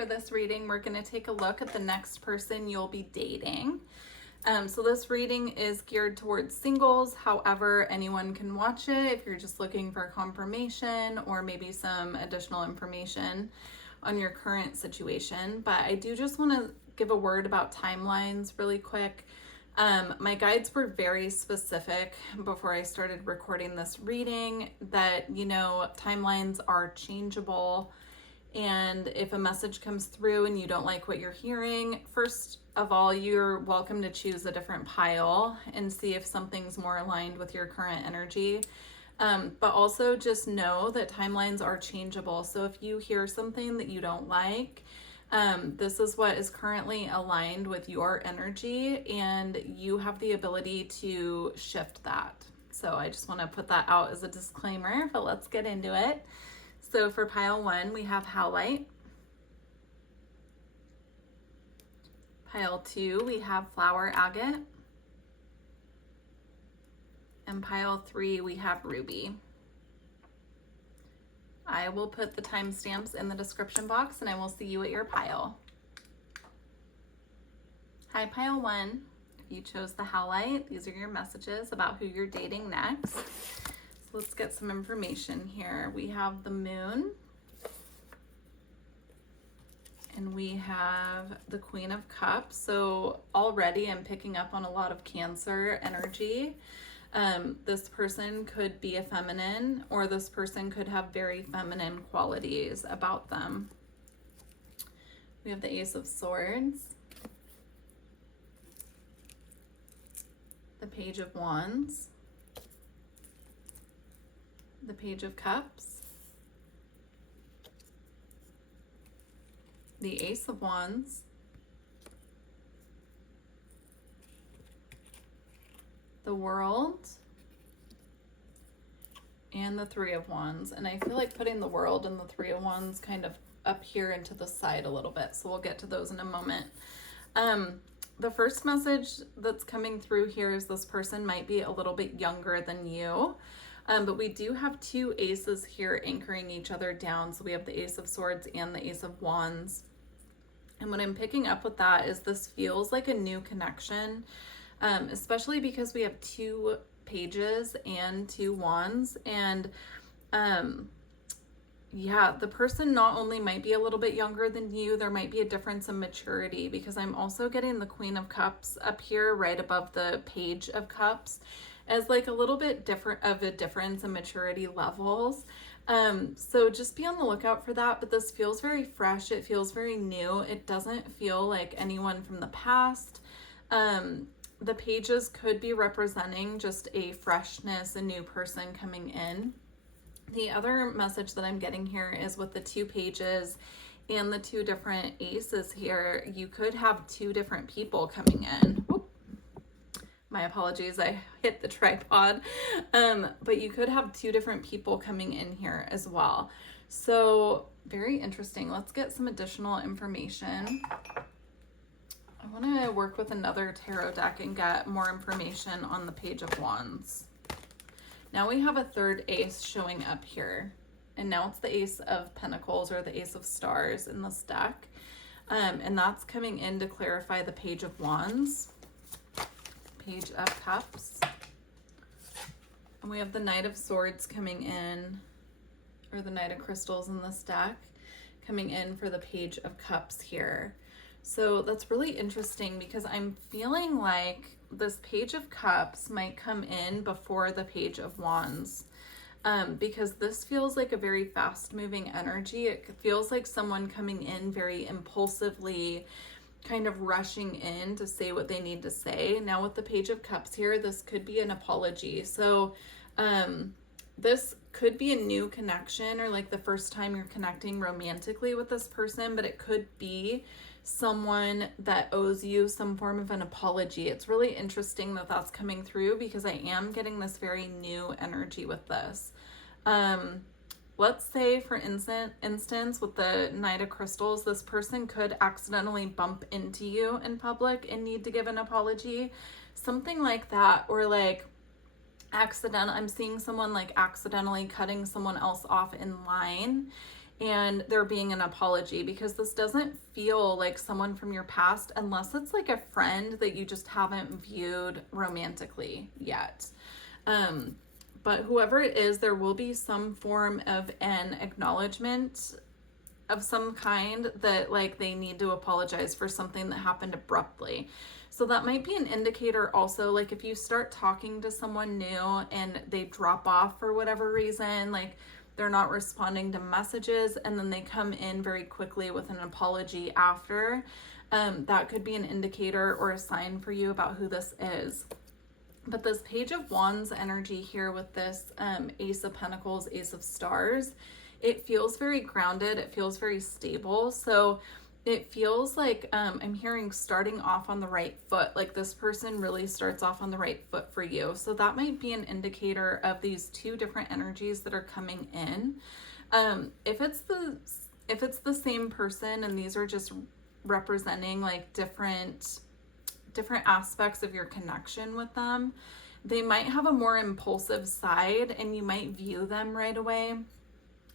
for this reading, we're going to take a look at the next person you'll be dating. So this reading is geared towards singles. However, anyone can watch it if you're just looking for confirmation or maybe some additional information on your current situation. But I do just want to give a word about timelines really quick. My guides were very specific before I started recording this reading that, timelines are changeable. And if a message comes through and you don't like what you're hearing, first of all, you're welcome to choose a different pile and see if something's more aligned with your current energy. But also just know that timelines are changeable. So if you hear something that you don't like, this is what is currently aligned with your energy, and you have the ability to shift that. So I just want to put that out as a disclaimer, but let's get into it. So for pile 1, we have Howlite. Pile 2, we have Flower Agate. And pile 3, we have Ruby. I will put the timestamps in the description box, and I will see you at your pile. Hi, pile 1. If you chose the Howlite, these are your messages about who you're dating next. So let's get some information here. We have the Moon. And we have the Queen of Cups. So already I'm picking up on a lot of Cancer energy. This person could be a feminine, or this person could have very feminine qualities about them. We have the Ace of Swords, the Page of Wands, the Page of Cups, the Ace of Wands, the World, and the Three of Wands. And I feel like putting the World and the Three of Wands kind of up here into the side a little bit, so we'll get to those in a moment. The first message that's coming through here is this person might be a little bit younger than you. But we do have two aces here anchoring each other down. So we have the Ace of Swords and the Ace of Wands. And what I'm picking up with that is this feels like a new connection, especially because we have two pages and two wands. And the person not only might be a little bit younger than you, there might be a difference in maturity, because I'm also getting the Queen of Cups up here right above the Page of Cups as like a little bit different of a difference in maturity levels. So just be on the lookout for that. But this feels very fresh. It feels very new. It doesn't feel like anyone from the past. The pages could be representing just a freshness, a new person coming in. The other message that I'm getting here is with the two pages and the two different aces here, you could have two different people coming in. Whoop. My apologies, I hit the tripod. But you could have two different people coming in here as well. So very interesting. Let's get some additional information. I want to work with another tarot deck and get more information on the Page of Wands. Now we have a third ace showing up here. And now it's the Ace of Pentacles, or the Ace of Stars in this deck. And that's coming in to clarify the Page of Wands. Page of Cups, and we have the Knight of Swords coming in, or the Knight of Crystals in this deck, coming in for the Page of Cups here. So that's really interesting, because I'm feeling like this Page of Cups might come in before the Page of Wands, because this feels like a very fast moving energy. It feels like someone coming in very impulsively, kind of rushing in to say what they need to say. Now with the Page of Cups here, this could be an apology. So this could be a new connection, or like the first time you're connecting romantically with this person, but it could be someone that owes you some form of an apology. It's really interesting that that's coming through, because I am getting this very new energy with this. Let's say, for instance, with the Knight of Crystals, this person could accidentally bump into you in public and need to give an apology. Something like that. Or like I'm seeing someone like accidentally cutting someone else off in line, and there being an apology, because this doesn't feel like someone from your past unless it's like a friend that you just haven't viewed romantically yet. But whoever it is, there will be some form of an acknowledgement of some kind that like they need to apologize for something that happened abruptly. So that might be an indicator also, like if you start talking to someone new and they drop off for whatever reason, like they're not responding to messages and then they come in very quickly with an apology after, that could be an indicator or a sign for you about who this is. But this Page of Wands energy here with this Ace of Pentacles, Ace of Stars, it feels very grounded. It feels very stable. So it feels like I'm hearing starting off on the right foot. Like this person really starts off on the right foot for you. So that might be an indicator of these two different energies that are coming in. If it's the same person and these are just representing like different aspects of your connection with them, they might have a more impulsive side and you might view them right away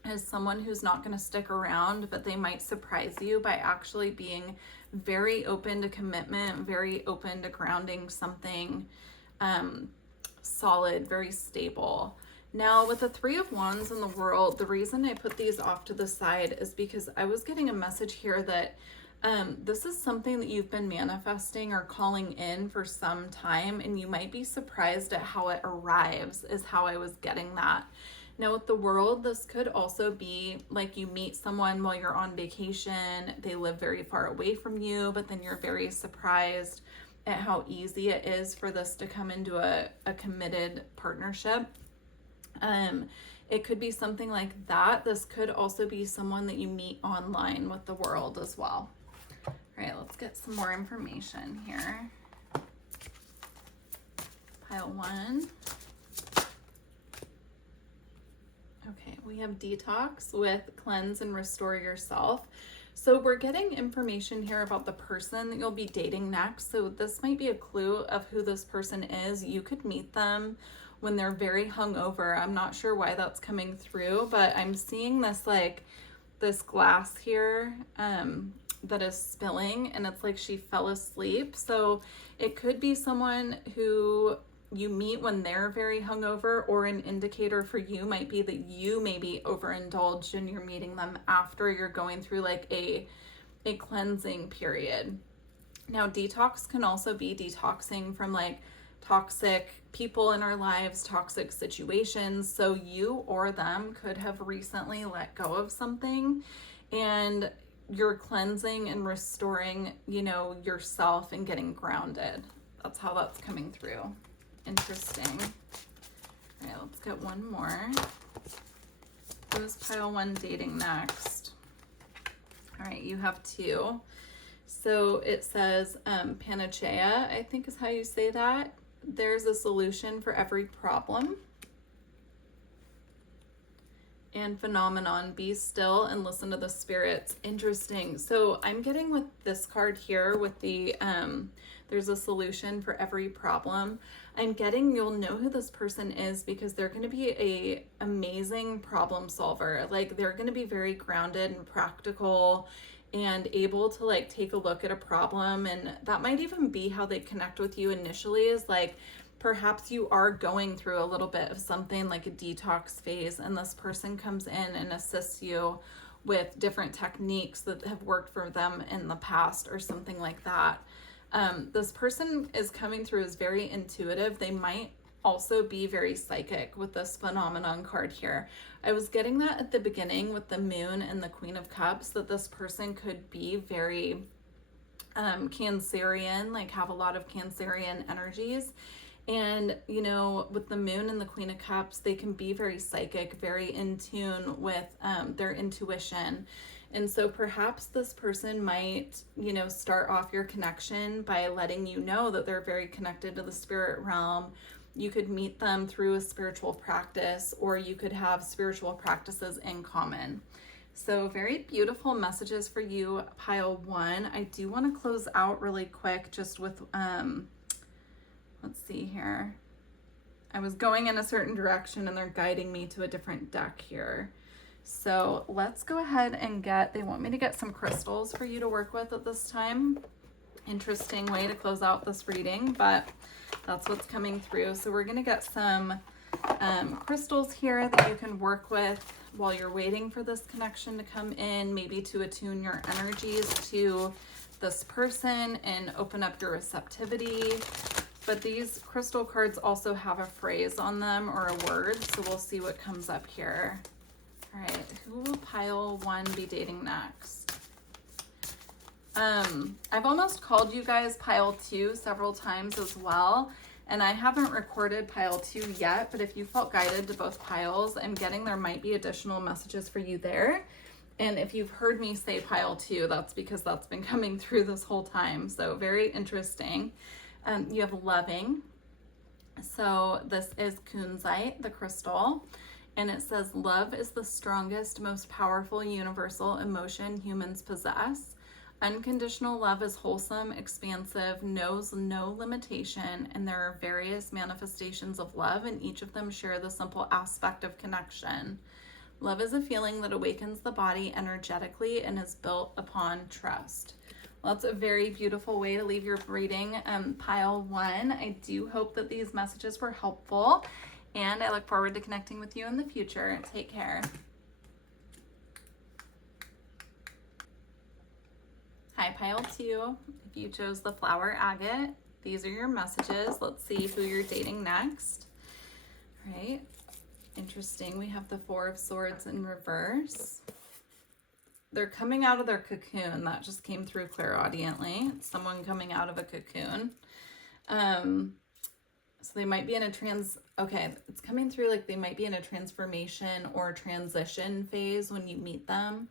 as someone who's not going to stick around, but they might surprise you by actually being very open to commitment, very open to grounding something solid, very stable. Now with the Three of Wands in the World, the reason I put these off to the side is because I was getting a message here that this is something that you've been manifesting or calling in for some time, and you might be surprised at how it arrives, is how I was getting that. Now with the World, this could also be like you meet someone while you're on vacation, they live very far away from you, but then you're very surprised at how easy it is for this to come into a committed partnership. It could be something like that. This could also be someone that you meet online with the World as well. All right, let's get some more information here. Pile 1. Okay, we have detox with cleanse and restore yourself. So we're getting information here about the person that you'll be dating next. So this might be a clue of who this person is. You could meet them when they're very hungover. I'm not sure why that's coming through, but I'm seeing this like this glass here that is spilling, and it's like she fell asleep. So it could be someone who you meet when they're very hungover, or an indicator for you might be that you may be overindulged and you're meeting them after you're going through like a cleansing period. Now detox can also be detoxing from like toxic people in our lives, toxic situations. So you or them could have recently let go of something and you're cleansing and restoring, you know, yourself and getting grounded. That's how that's coming through. Interesting. All right, let's get one more. Who's pile 1 dating next? All right, you have 2. So it says panacea, I think is how you say that. There's a solution for every problem. And phenomenon, be still and listen to the spirits. Interesting. So I'm getting with this card here with the there's a solution for every problem. I'm getting you'll know who this person is because they're going to be a amazing problem solver. Like they're going to be very grounded and practical and able to like take a look at a problem, and that might even be how they connect with you initially, is like perhaps you are going through a little bit of something like a detox phase, and this person comes in and assists you with different techniques that have worked for them in the past or something like that. This person is coming through as very intuitive. They might also be very psychic with this phenomenon card here. I was getting that at the beginning with the Moon and the Queen of Cups, that this person could be very Cancerian, like have a lot of Cancerian energies. And, you know, with the Moon and the Queen of Cups, they can be very psychic, very in tune with their intuition. And so perhaps this person might, you know, start off your connection by letting you know that they're very connected to the spirit realm. You could meet them through a spiritual practice, or you could have spiritual practices in common. So very beautiful messages for you, pile 1. I do want to close out really quick just with, let's see here. I was going in a certain direction and they're guiding me to a different deck here. So let's go ahead and they want me to get some crystals for you to work with at this time. Interesting way to close out this reading, but that's what's coming through. So we're going to get some crystals here that you can work with while you're waiting for this connection to come in, maybe to attune your energies to this person and open up your receptivity. But these crystal cards also have a phrase on them or a word, so we'll see what comes up here. All right, who will pile 1 be dating next? I've almost called you guys pile 2 several times as well, and I haven't recorded pile 2 yet, but if you felt guided to both piles, I'm getting there might be additional messages for you there. And if you've heard me say pile 2, that's because that's been coming through this whole time. So very interesting. You have loving. So this is kunzite, the crystal. And it says, love is the strongest, most powerful universal emotion humans possess. Unconditional love is wholesome, expansive, knows no limitation, and there are various manifestations of love, and each of them share the simple aspect of connection. Love is a feeling that awakens the body energetically and is built upon trust. Well, that's a very beautiful way to leave your reading, pile 1. I do hope that these messages were helpful, and I look forward to connecting with you in the future. Take care. Hi, pile 2. If you chose the flower agate, these are your messages. Let's see who you're dating next. All right. Interesting. We have the 4 of Swords in reverse. They're coming out of their cocoon. That just came through clairaudiently. It's someone coming out of a cocoon. So they might be in a it's coming through like they might be in a transformation or transition phase when you meet them.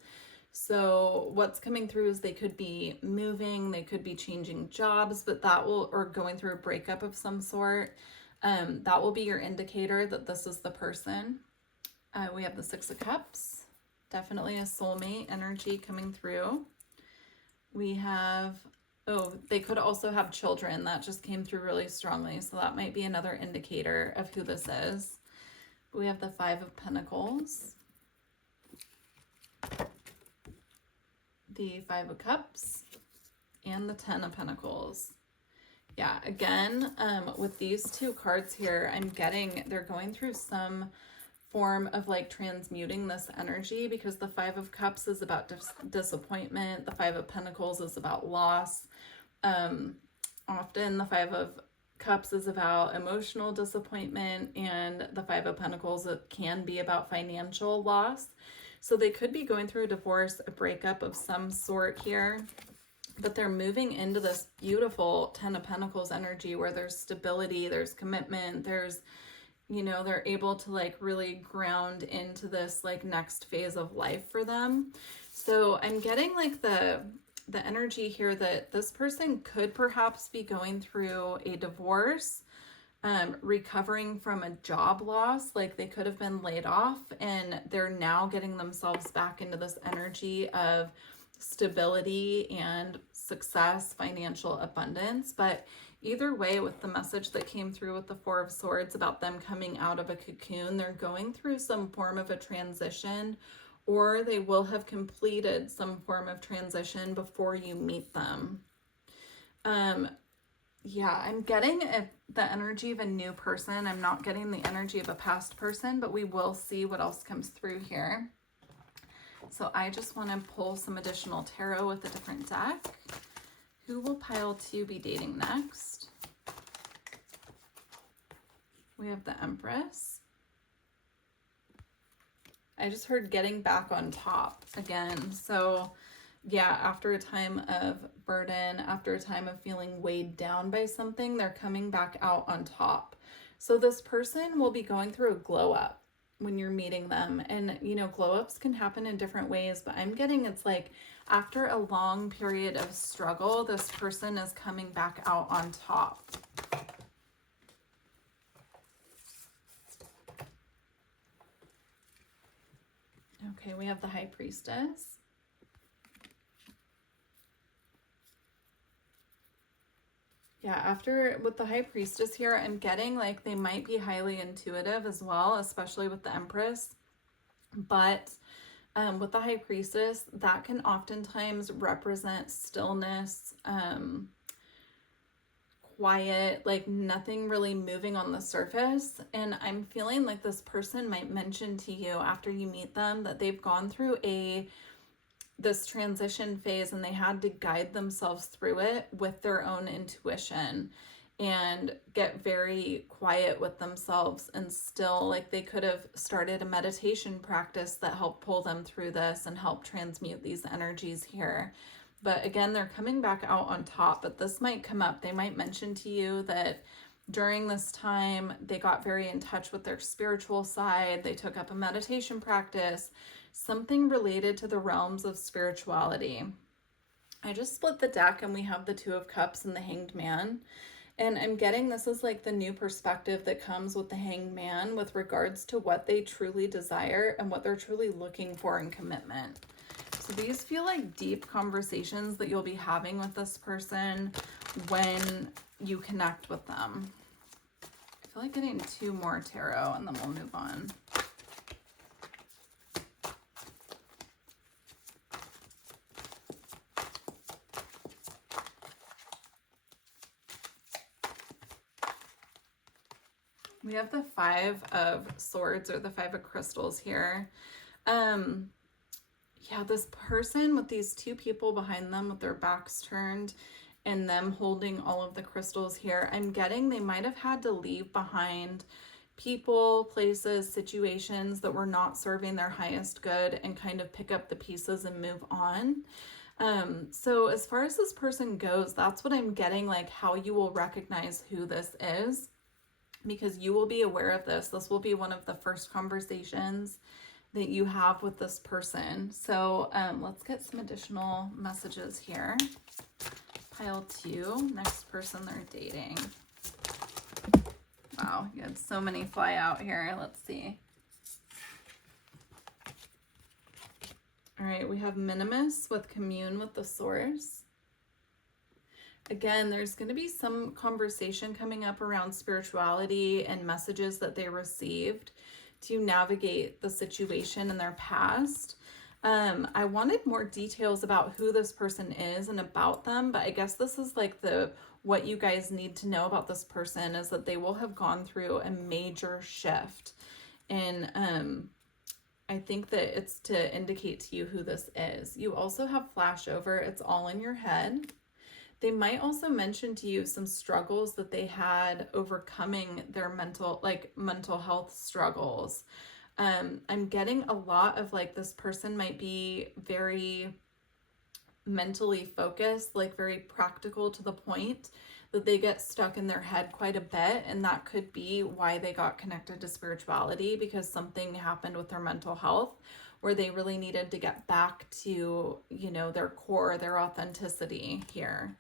So what's coming through is they could be moving, they could be changing jobs, but or going through a breakup of some sort. That will be your indicator that this is the person. We have the 6 of Cups, definitely a soulmate energy coming through. We have, they could also have children. That just came through really strongly. So that might be another indicator of who this is. We have the 5 of Pentacles, the 5 of Cups, and the 10 of Pentacles. Yeah, again, with these 2 cards here, I'm getting they're going through some form of like transmuting this energy, because the 5 of Cups is about disappointment. The 5 of Pentacles is about loss. Often the 5 of Cups is about emotional disappointment, and the 5 of Pentacles, it can be about financial loss. So they could be going through a divorce, a breakup of some sort here, but they're moving into this beautiful 10 of Pentacles energy where there's stability, there's commitment, there's, they're able to like really ground into this like next phase of life for them. So I'm getting like the energy here that this person could perhaps be going through a divorce, recovering from a job loss. Like they could have been laid off and they're now getting themselves back into this energy of stability and success, financial abundance. But either way, with the message that came through with the 4 of Swords about them coming out of a cocoon, they're going through some form of a transition, or they will have completed some form of transition before you meet them. Yeah, I'm getting the energy of a new person. I'm not getting the energy of a past person, but we will see what else comes through here. So I just want to pull some additional tarot with a different deck. Who will pile 2 be dating next? We have the Empress. I just heard getting back on top again. So yeah, after a time of burden, after a time of feeling weighed down by something, they're coming back out on top. So this person will be going through a glow up when you're meeting them. And, glow ups can happen in different ways, but I'm getting it's like after a long period of struggle, this person is coming back out on top. Okay, we have the High Priestess. Yeah, with the High Priestess here, I'm getting like they might be highly intuitive as well, especially with the Empress. But With the High Priestess, that can oftentimes represent stillness, quiet, like nothing really moving on the surface. And I'm feeling like this person might mention to you after you meet them that they've gone through this transition phase and they had to guide themselves through it with their own intuition and get very quiet with themselves and still. Like they could have started a meditation practice that helped pull them through this and help transmute these energies here. But again, they're coming back out on top. But this might come up. They might mention to you that during this time, they got very in touch with their spiritual side. They took up a meditation practice, something related to the realms of spirituality. I just split the deck and we have the Two of Cups and the Hanged Man. And I'm getting this is like the new perspective that comes with the Hanged Man with regards to what they truly desire and what they're truly looking for in commitment. So these feel like deep conversations that you'll be having with this person when you connect with them. I feel like getting 2 more tarot and then we'll move on. We have the 5 of Swords or the 5 of Crystals here. Yeah, this person with these 2 people behind them with their backs turned and them holding all of the crystals here. I'm getting they might have had to leave behind people, places, situations that were not serving their highest good and kind of pick up the pieces and move on. So as far as this person goes, that's what I'm getting, like how you will recognize who this is, because you will be aware of this. This will be one of the first conversations that you have with this person. So let's get some additional messages here. Pile 2, next person they're dating. Wow, you had so many fly out here. Let's see. All right, we have Minimus with Commune with the Source. Again, there's going to be some conversation coming up around spirituality and messages that they received to navigate the situation in their past. I wanted more details about who this person is and about them, but I guess this is like what you guys need to know about this person is that they will have gone through a major shift. And I think that it's to indicate to you who this is. You also have flashover. It's all in your head. They might also mention to you some struggles that they had overcoming their mental health struggles. I'm getting a lot of like this person might be very mentally focused, like very practical to the point that they get stuck in their head quite a bit. And that could be why they got connected to spirituality, because something happened with their mental health where they really needed to get back to, their core, their authenticity here.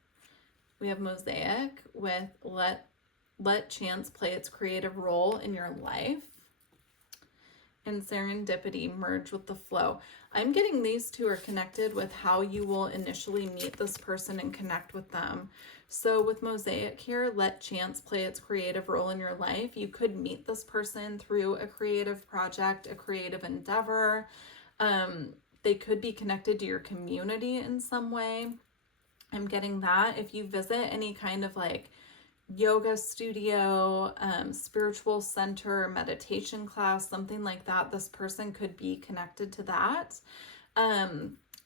We have Mosaic with let chance play its creative role in your life. And Serendipity, merge with the flow. I'm getting these 2 are connected with how you will initially meet this person and connect with them. So with Mosaic here, let chance play its creative role in your life. You could meet this person through a creative project, a creative endeavor. They could be connected to your community in some way. I'm getting that. If you visit any kind of like yoga studio, spiritual center, meditation class, something like that, this person could be connected to that.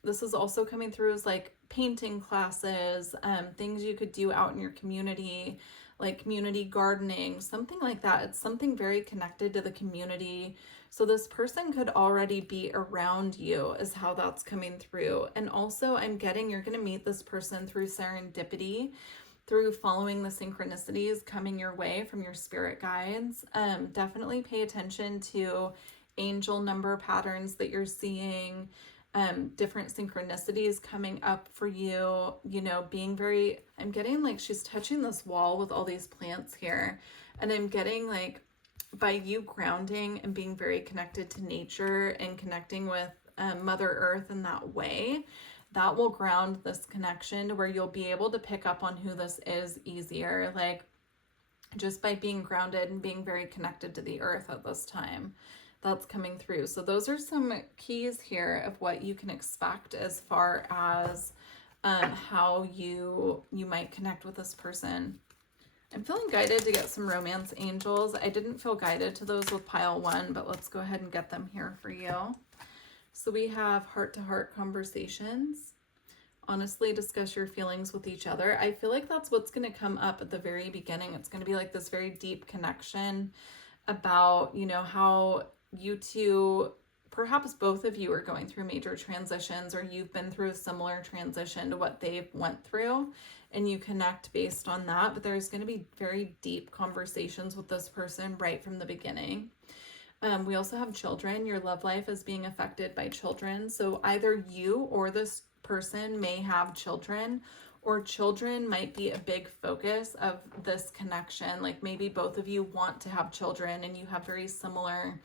This is also coming through as like painting classes, things you could do out in your community, like community gardening, something like that. It's something very connected to the community. So this person could already be around you is how that's coming through. And also I'm getting you're going to meet this person through serendipity, through following the synchronicities coming your way from your spirit guides. Definitely pay attention to angel number patterns that you're seeing, different synchronicities coming up for you, being very, I'm getting like she's touching this wall with all these plants here. And I'm getting like by you grounding and being very connected to nature and connecting with Mother Earth in that way, that will ground this connection to where you'll be able to pick up on who this is easier, like just by being grounded and being very connected to the earth at this time. that's coming through. So those are some keys here of what you can expect as far as how you might connect with this person. I'm feeling guided to get some romance angels. I didn't feel guided to those with pile 1, but let's go ahead and get them here for you. So we have heart-to-heart conversations. Honestly, discuss your feelings with each other. I feel like that's what's going to come up at the very beginning. It's going to be like this very deep connection about, you know, how you two, perhaps both of you, are going through major transitions, or you've been through a similar transition to what they've went through, and you connect based on that. But there's going to be very deep conversations with this person right from the beginning. We also have children. Your love life is being affected by children. So either you or this person may have children, or children might be a big focus of this connection. Like maybe both of you want to have children and you have very similar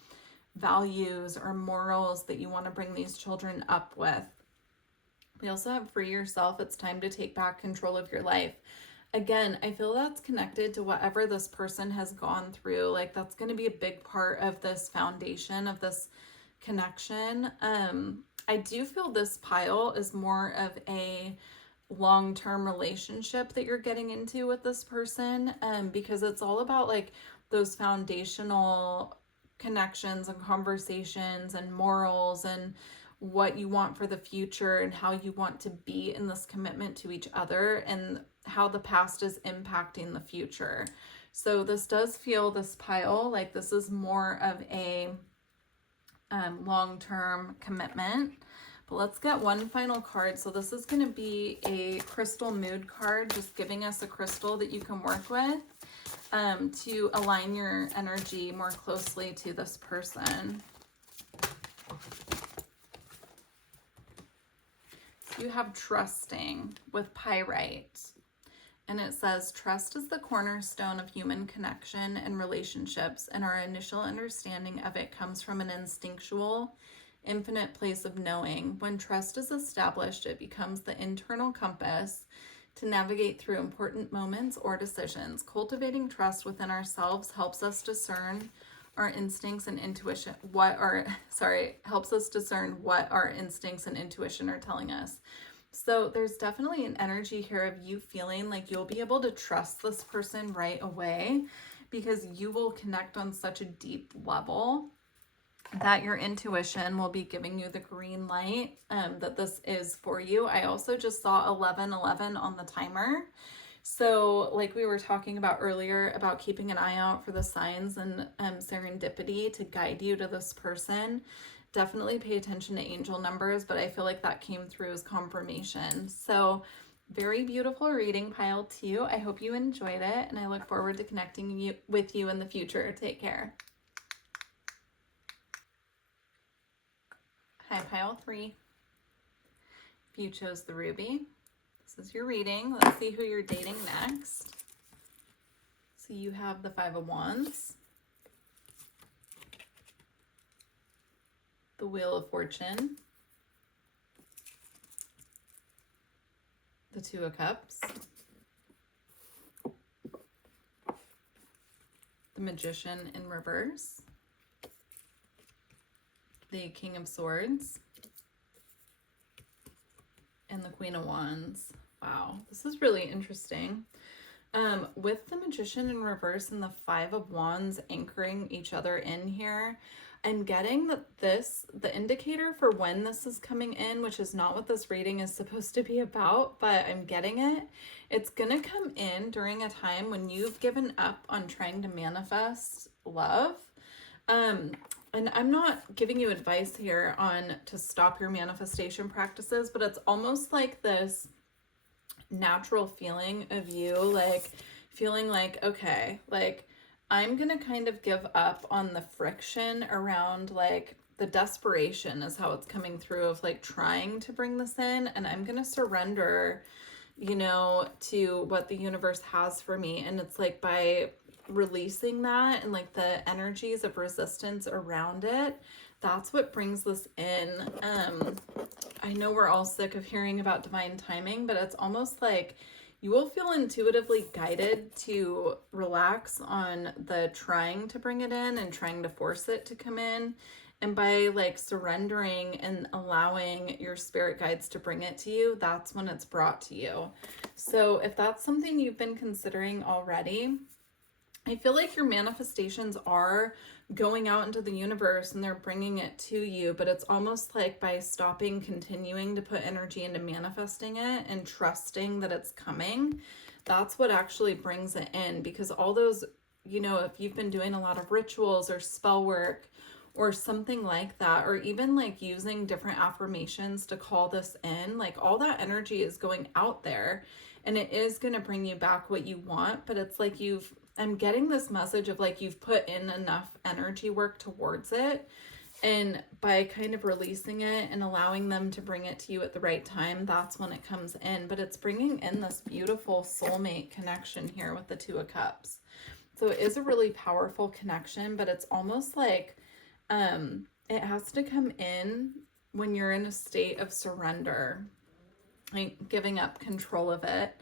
values or morals that you want to bring these children up with. We also have free yourself. It's time to take back control of your life. Again, I feel that's connected to whatever this person has gone through. Like that's going to be a big part of this foundation of this connection. I do feel this pile is more of a long-term relationship that you're getting into with this person, because it's all about like those foundational connections and conversations and morals and what you want for the future and how you want to be in this commitment to each other and how the past is impacting the future. So this does feel, this pile, like this is more of a long-term commitment. But let's get one final card. So this is going to be a crystal mood card, just giving us a crystal that you can work with to align your energy more closely to this person. So you have trusting with pyrite. And it says, trust is the cornerstone of human connection and relationships, and our initial understanding of it comes from an instinctual, infinite place of knowing. When trust is established, it becomes the internal compass to navigate through important moments or decisions. Cultivating trust within ourselves helps us discern our instincts and intuition, helps us discern what our instincts and intuition are telling us. So there's definitely an energy here of you feeling like you'll be able to trust this person right away because you will connect on such a deep level that your intuition will be giving you the green light that this is for you. I also just saw 1111 on the timer. So like we were talking about earlier about keeping an eye out for the signs and serendipity to guide you to this person. Definitely pay attention to angel numbers, but I feel like that came through as confirmation. So very beautiful reading, pile 2. I hope you enjoyed it, and I look forward to connecting with you in the future. Take care. Hi, pile 3. If you chose the ruby, this is your reading. Let's see who you're dating next. So you have the 5 of Wands, the Wheel of Fortune, the 2 of Cups, the Magician in reverse, the King of Swords, and the Queen of Wands. Wow, this is really interesting. With the Magician in reverse and the 5 of Wands anchoring each other in here, I'm getting that the indicator for when this is coming in, which is not what this reading is supposed to be about, but I'm getting it. It's gonna come in during a time when you've given up on trying to manifest love. And I'm not giving you advice here on to stop your manifestation practices, but it's almost like this natural feeling of you, like feeling like, okay, like I'm gonna kind of give up on the friction around like the desperation is how it's coming through of like trying to bring this in, and I'm gonna surrender, you know, to what the universe has for me. And it's like by releasing that and like the energies of resistance around it, that's what brings this in. I know we're all sick of hearing about divine timing, but it's almost like you will feel intuitively guided to relax on the trying to bring it in and trying to force it to come in. And by like surrendering and allowing your spirit guides to bring it to you, that's when it's brought to you. So if that's something you've been considering already, I feel like your manifestations are going out into the universe and they're bringing it to you, but it's almost like by stopping continuing to put energy into manifesting it and trusting that it's coming, that's what actually brings it in. Because all those, you know, if you've been doing a lot of rituals or spell work or something like that, or even like using different affirmations to call this in, like all that energy is going out there and it is going to bring you back what you want. But it's like I'm getting this message of like you've put in enough energy work towards it, and by kind of releasing it and allowing them to bring it to you at the right time, that's when it comes in. But it's bringing in this beautiful soulmate connection here with the Two of Cups. So it is a really powerful connection, but it's almost like it has to come in when you're in a state of surrender, like giving up control of it.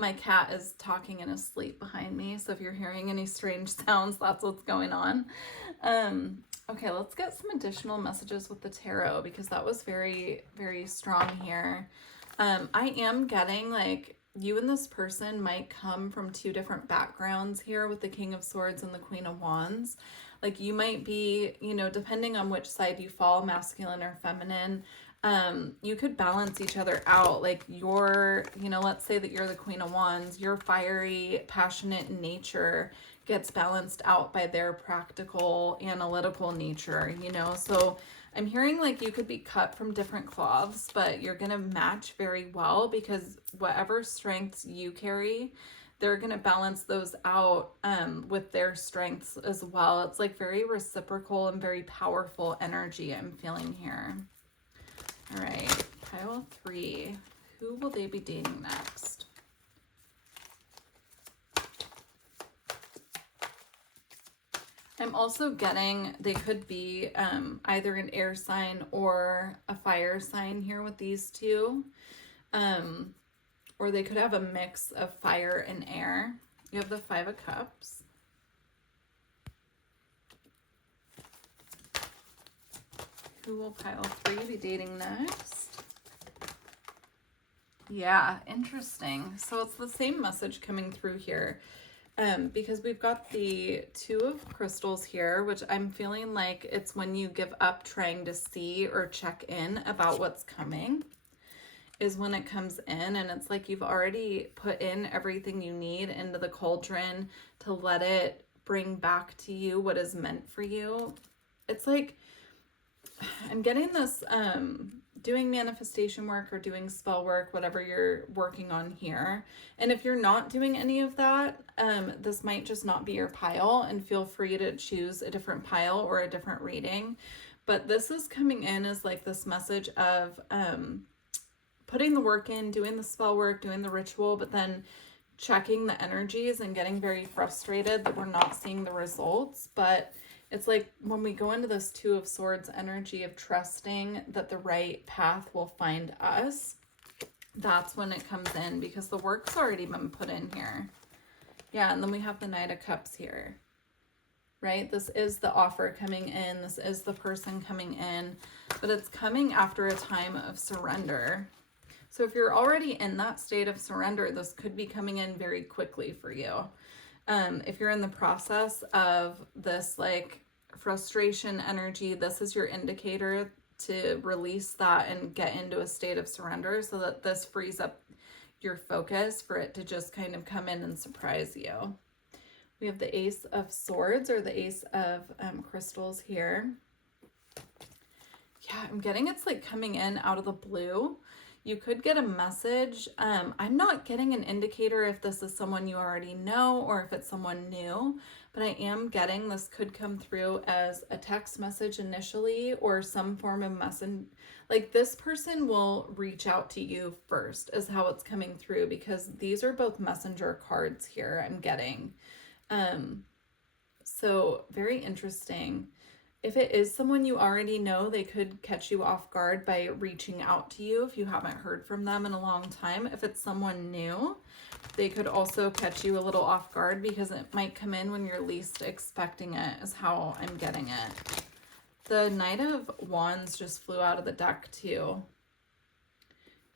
My cat is talking in his sleep behind me, so if you're hearing any strange sounds, that's what's going on. Okay, let's get some additional messages with the tarot, because that was very, very strong here. I am getting like you and this person might come from two different backgrounds here with the King of Swords and the Queen of Wands. Like you might be, you know, depending on which side you fall, masculine or feminine, you could balance each other out. Like you're, you know, let's say that you're the Queen of Wands, your fiery, passionate nature gets balanced out by their practical, analytical nature, you know? So I'm hearing like you could be cut from different cloths, but you're going to match very well, because whatever strengths you carry, they're going to balance those out with their strengths as well. It's like very reciprocal and very powerful energy I'm feeling here. All right, pile 3. Who will they be dating next? I'm also getting they could be either an air sign or a fire sign here with these two. Or they could have a mix of fire and air. You have the 5 of Cups. Who will pile 3 be dating next? Yeah, interesting. So it's the same message coming through here. Because we've got the 2 of Crystals here, which I'm feeling like it's when you give up trying to see or check in about what's coming is when it comes in, and it's like you've already put in everything you need into the cauldron to let it bring back to you what is meant for you. It's like I'm getting this doing manifestation work or doing spell work, whatever you're working on here. And if you're not doing any of that, this might just not be your pile, and feel free to choose a different pile or a different reading. But this is coming in as like this message of putting the work in, doing the spell work, doing the ritual, but then checking the energies and getting very frustrated that we're not seeing the results. But it's like when we go into this 2 of Swords energy of trusting that the right path will find us, that's when it comes in, because the work's already been put in here. Yeah, and then we have the Knight of Cups here, right? This is the offer coming in. This is the person coming in, but it's coming after a time of surrender. So if you're already in that state of surrender, this could be coming in very quickly for you. If you're in the process of this like frustration energy, this is your indicator to release that and get into a state of surrender, so that this frees up your focus for it to just kind of come in and surprise you. We have the Ace of Swords, or the Ace of Crystals here. Yeah, I'm getting it's like coming in out of the blue. You could get a message. I'm not getting an indicator if this is someone you already know or if it's someone new, but I am getting this could come through as a text message initially, or some form of message. Like this person will reach out to you first is how it's coming through, because these are both messenger cards here I'm getting. So very interesting. If it is someone you already know, they could catch you off guard by reaching out to you if you haven't heard from them in a long time. If it's someone new, they could also catch you a little off guard because it might come in when you're least expecting it, is how I'm getting it. The Knight of Wands just flew out of the deck too.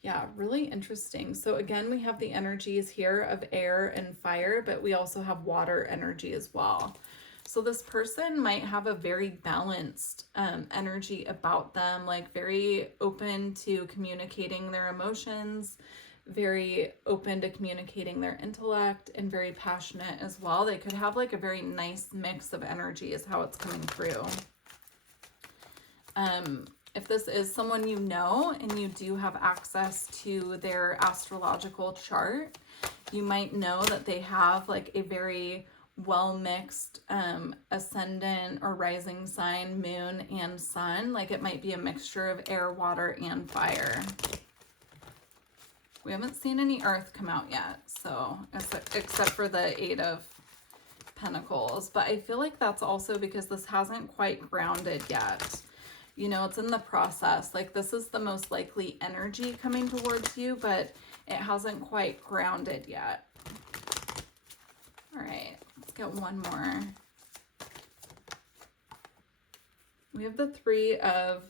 Yeah, really interesting. So again, we have the energies here of air and fire, but we also have water energy as well. So this person might have a very balanced energy about them, like very open to communicating their emotions, very open to communicating their intellect, and very passionate as well. They could have like a very nice mix of energy is how it's coming through. If this is someone you know and you do have access to their astrological chart, you might know that they have like a very well-mixed ascendant or rising sign, moon, and sun. Like it might be a mixture of air, water, and fire. We haven't seen any earth come out yet, so except for the 8 of Pentacles. But I feel like that's also because this hasn't quite grounded yet. You know, it's in the process. Like this is the most likely energy coming towards you, but it hasn't quite grounded yet. All right, let's get one more. We have the 3 of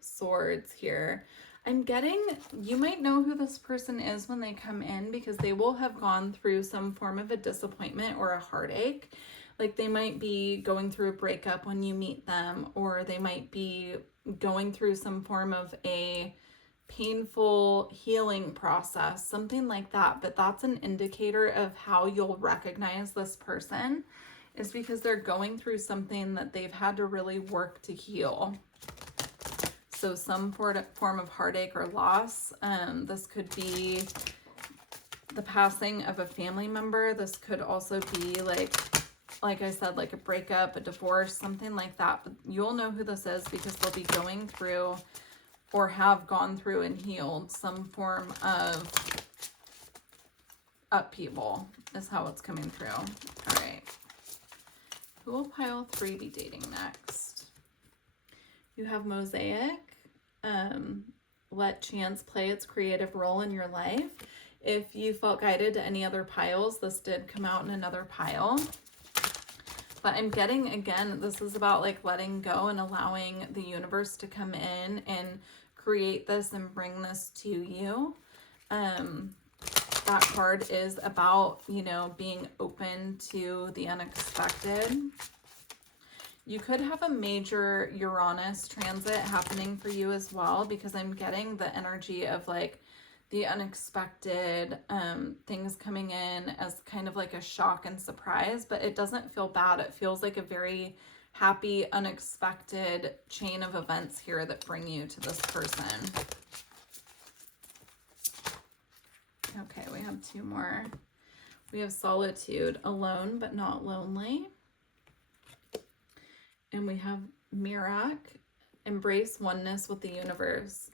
Swords here. I'm getting, you might know who this person is when they come in because they will have gone through some form of a disappointment or a heartache. Like they might be going through a breakup when you meet them, or they might be going through some form of a painful healing process, something like that. But that's an indicator of how you'll recognize this person, is because they're going through something that they've had to really work to heal. So some form of heartache or loss. This could be the passing of a family member. This could also be like I said, like a breakup, a divorce, something like that. But you'll know who this is because they'll be going through or have gone through and healed some form of upheaval is how it's coming through. All right. Who will pile 3 be dating next? You have Mosaic. Let chance play its creative role in your life. If you felt guided to any other piles, this did come out in another pile. But I'm getting, again, this is about like letting go and allowing the universe to come in and create this and bring this to you. That card is about, you know, being open to the unexpected. You could have a major Uranus transit happening for you as well, because I'm getting the energy of like the unexpected things coming in as kind of like a shock and surprise, but it doesn't feel bad. It feels like a very happy, unexpected chain of events here that bring you to this person. Okay, we have 2 more. We have Solitude, alone but not lonely. And we have Mirak, embrace oneness with the universe.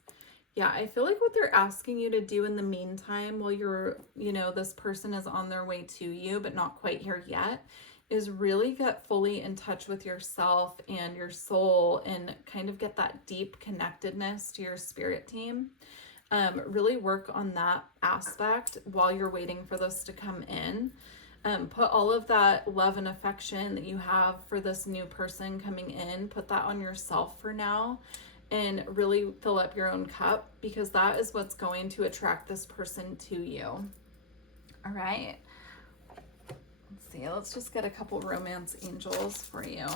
Yeah, I feel like what they're asking you to do in the meantime while you're, you know, this person is on their way to you, but not quite here yet, is really get fully in touch with yourself and your soul and kind of get that deep connectedness to your spirit team. Really work on that aspect while you're waiting for this to come in. Put all of that love and affection that you have for this new person coming in, put that on yourself for now, and really fill up your own cup, because that is what's going to attract this person to you. All right. Let's see. Let's just get a couple romance angels for you.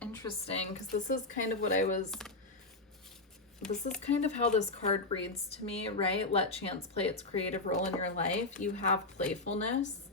Interesting, because this is kind of what this is kind of how this card reads to me, right? Let chance play its creative role in your life. You have playfulness.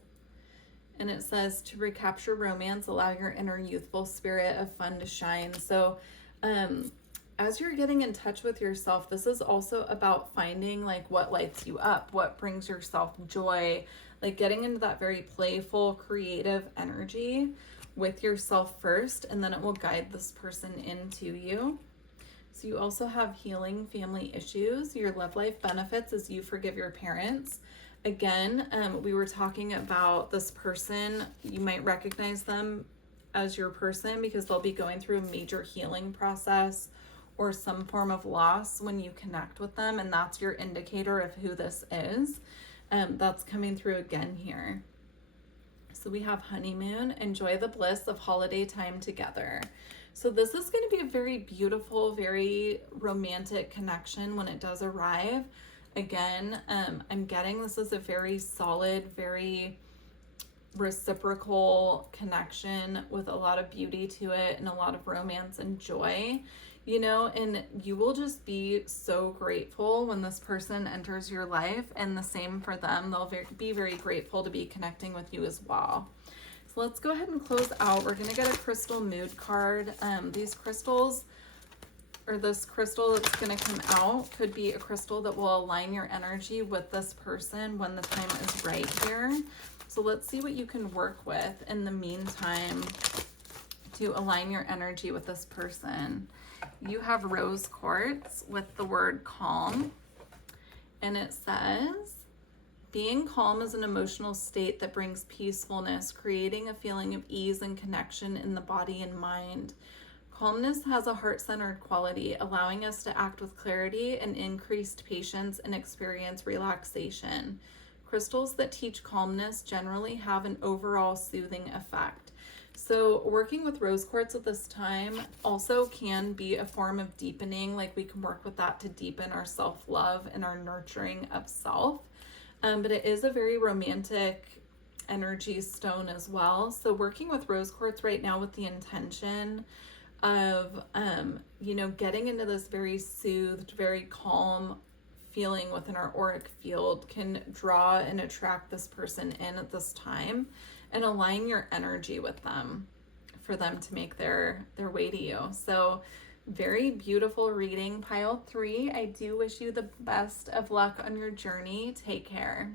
And it says to recapture romance, allow your inner youthful spirit of fun to shine. So as you're getting in touch with yourself, this is also about finding like what lights you up, what brings yourself joy, like getting into that very playful, creative energy with yourself first, and then it will guide this person into you. So you also have healing family issues. Your love life benefits as you forgive your parents. Again, we were talking about this person. You might recognize them as your person because they'll be going through a major healing process or some form of loss when you connect with them, and that's your indicator of who this is. That's coming through again here. So we have honeymoon, enjoy the bliss of holiday time together. So this is going to be a very beautiful, very romantic connection when it does arrive. Again, I'm getting this is a very solid, very reciprocal connection with a lot of beauty to it and a lot of romance and joy, you know, and you will just be so grateful when this person enters your life, and the same for them. They'll be very grateful to be connecting with you as well. So let's go ahead and close out. We're going to get a crystal mood card. These crystals, or this crystal that's going to come out, could be a crystal that will align your energy with this person when the time is right here. So let's see what you can work with in the meantime to align your energy with this person. You have rose quartz with the word calm, and it says, being calm is an emotional state that brings peacefulness, creating a feeling of ease and connection in the body and mind. Calmness has a heart-centered quality, allowing us to act with clarity and increased patience and experience relaxation. Crystals that teach calmness generally have an overall soothing effect. So working with rose quartz at this time also can be a form of deepening. Like we can work with that to deepen our self-love and our nurturing of self. But it is a very romantic energy stone as well. So working with rose quartz right now with the intention of, you know, getting into this very soothed, very calm feeling within our auric field can draw and attract this person in at this time and align your energy with them for them to make their way to you. So very beautiful reading, pile 3. I do wish you the best of luck on your journey. Take care.